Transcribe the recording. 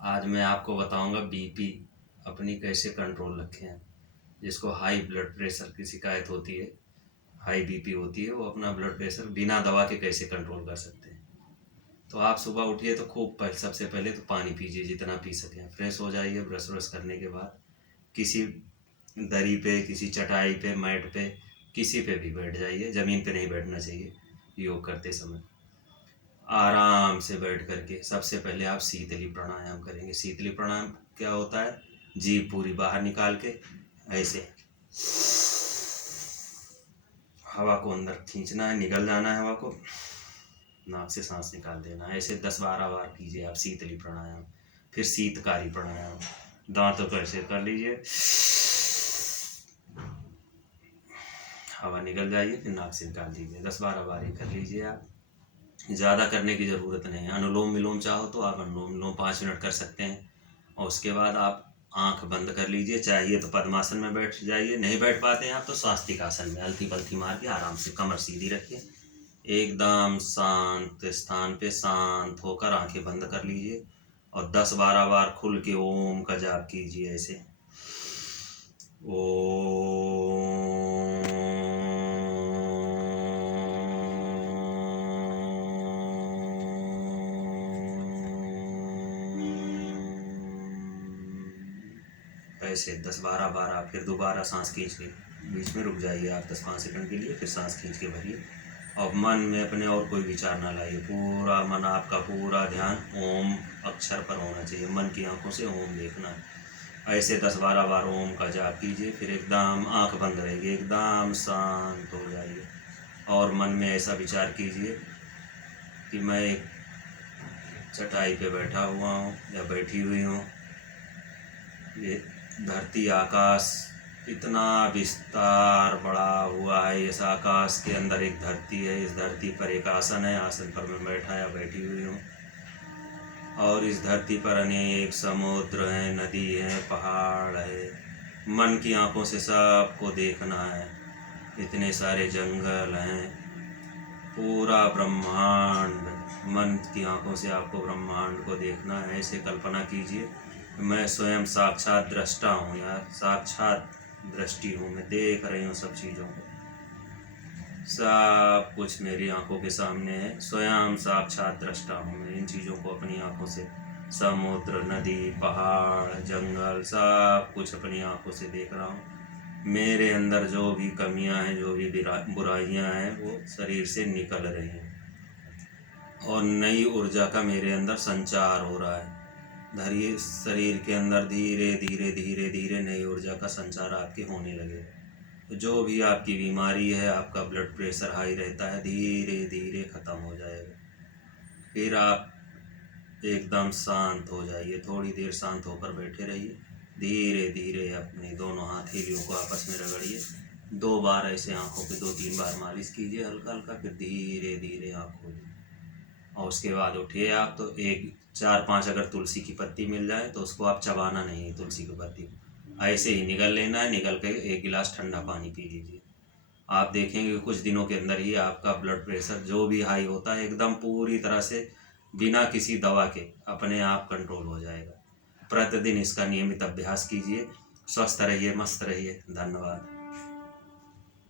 आज मैं आपको बताऊंगा बीपी अपनी कैसे कंट्रोल रखें। जिसको हाई ब्लड प्रेशर की शिकायत होती है, हाई बीपी होती है, वो अपना ब्लड प्रेशर बिना दवा के कैसे कंट्रोल कर सकते हैं। तो आप सुबह उठिए तो सबसे पहले तो पानी पीजिए, जितना पी सकें। फ्रेश हो जाइए, ब्रश व्रश करने के बाद किसी दरी पे, किसी चटाई पे, मैट पे, किसी पे भी बैठ जाइए। ज़मीन पे नहीं बैठना चाहिए योग करते समय। आराम से बैठ करके सबसे पहले आप शीतली प्राणायाम करेंगे। शीतली प्राणायाम क्या होता है? जीभ पूरी बाहर निकाल के ऐसे हवा को अंदर खींचना है, निकल जाना है हवा को, नाक से सांस निकाल देना है। ऐसे 10-12 बार कीजिए आप शीतली प्राणायाम। फिर शीतकारी प्राणायाम, दांतों को ऐसे कर लीजिए, हवा निकल जाइए, फिर नाक से निकाल दीजिए। 10-12 बार ही कर लीजिए आप, ज़्यादा करने की ज़रूरत नहीं है। अनुलोम विलोम चाहो तो आप अनुलोम विलोम 5 मिनट कर सकते हैं। और उसके बाद आप आंख बंद कर लीजिए। चाहिए तो पद्मासन में बैठ जाइए, नहीं बैठ पाते हैं आप तो स्वास्तिक आसन में अलथी पलथी मार के आराम से कमर सीधी रखिए। एकदम शांत स्थान पे शांत होकर आंखें बंद कर लीजिए और 10-12 बार खुल के ओम का जाप कीजिए। ऐसे ऐसे 10-12 बार आप फिर दोबारा सांस खींच के बीच में रुक जाइए आप 10-5 सेकंड के लिए, फिर सांस खींच के भरिए और मन में अपने और कोई विचार ना लाइए। पूरा मन, आपका पूरा ध्यान ओम अक्षर पर होना चाहिए। मन की आंखों से ओम देखना है। ऐसे 10-12 बार ओम का जाप कीजिए। फिर एकदम आंख बंद रहेगी, एकदम शांत हो जाइए और मन में ऐसा विचार कीजिए कि मैं एक चटाई पे बैठा हुआ हूँ या बैठी हुई हूँ। ये धरती आकाश इतना विस्तार बढ़ा हुआ है। इस आकाश के अंदर एक धरती है, इस धरती पर एक आसन है, आसन पर मैं बैठा या बैठी हुई हूँ। और इस धरती पर अनेक समुद्र हैं, नदी है, पहाड़ है। मन की आंखों से सबको देखना है। इतने सारे जंगल हैं, पूरा ब्रह्मांड। मन की आंखों से आपको ब्रह्मांड को देखना है। ऐसे कल्पना कीजिए मैं स्वयं साक्षात दृष्टा हूँ यार, साक्षात दृष्टि हूँ। मैं देख रही हूँ सब चीज़ों को, सब कुछ मेरी आंखों के सामने है। स्वयं साक्षात दृष्टा हूँ मैं इन चीज़ों को अपनी आंखों से। समुद्र, नदी, पहाड़, जंगल, सब कुछ अपनी आंखों से देख रहा हूँ। मेरे अंदर जो भी कमियां हैं, जो भी बुराइयां हैं, वो शरीर से निकल रही हैं और नई ऊर्जा का मेरे अंदर संचार हो रहा है। धैर्य शरीर के अंदर धीरे धीरे धीरे धीरे नई ऊर्जा का संचार आपके होने लगे। तो जो भी आपकी बीमारी है, आपका ब्लड प्रेशर हाई रहता है, धीरे धीरे ख़त्म हो जाएगा। फिर आप एकदम शांत हो जाइए। थोड़ी देर शांत होकर बैठे रहिए। धीरे धीरे अपने दोनों हथेलियों को आपस में रगड़िए। 2 बार ऐसे आंखों पे 2-3 बार मालिश कीजिए हल्का हल्का। फिर धीरे धीरे आँख खोलिए और उसके बाद उठिए आप। तो एक 4-5 अगर तुलसी की पत्ती मिल जाए तो उसको आप चबाना नहीं है, तुलसी की पत्ती को ऐसे ही निगल लेना है। निगल के 1 गिलास ठंडा पानी पी लीजिए। आप देखेंगे कि कुछ दिनों के अंदर ही आपका ब्लड प्रेशर जो भी हाई होता है, एकदम पूरी तरह से बिना किसी दवा के अपने आप कंट्रोल हो जाएगा। प्रतिदिन इसका नियमित अभ्यास कीजिए। स्वस्थ रहिए, मस्त रहिए। धन्यवाद।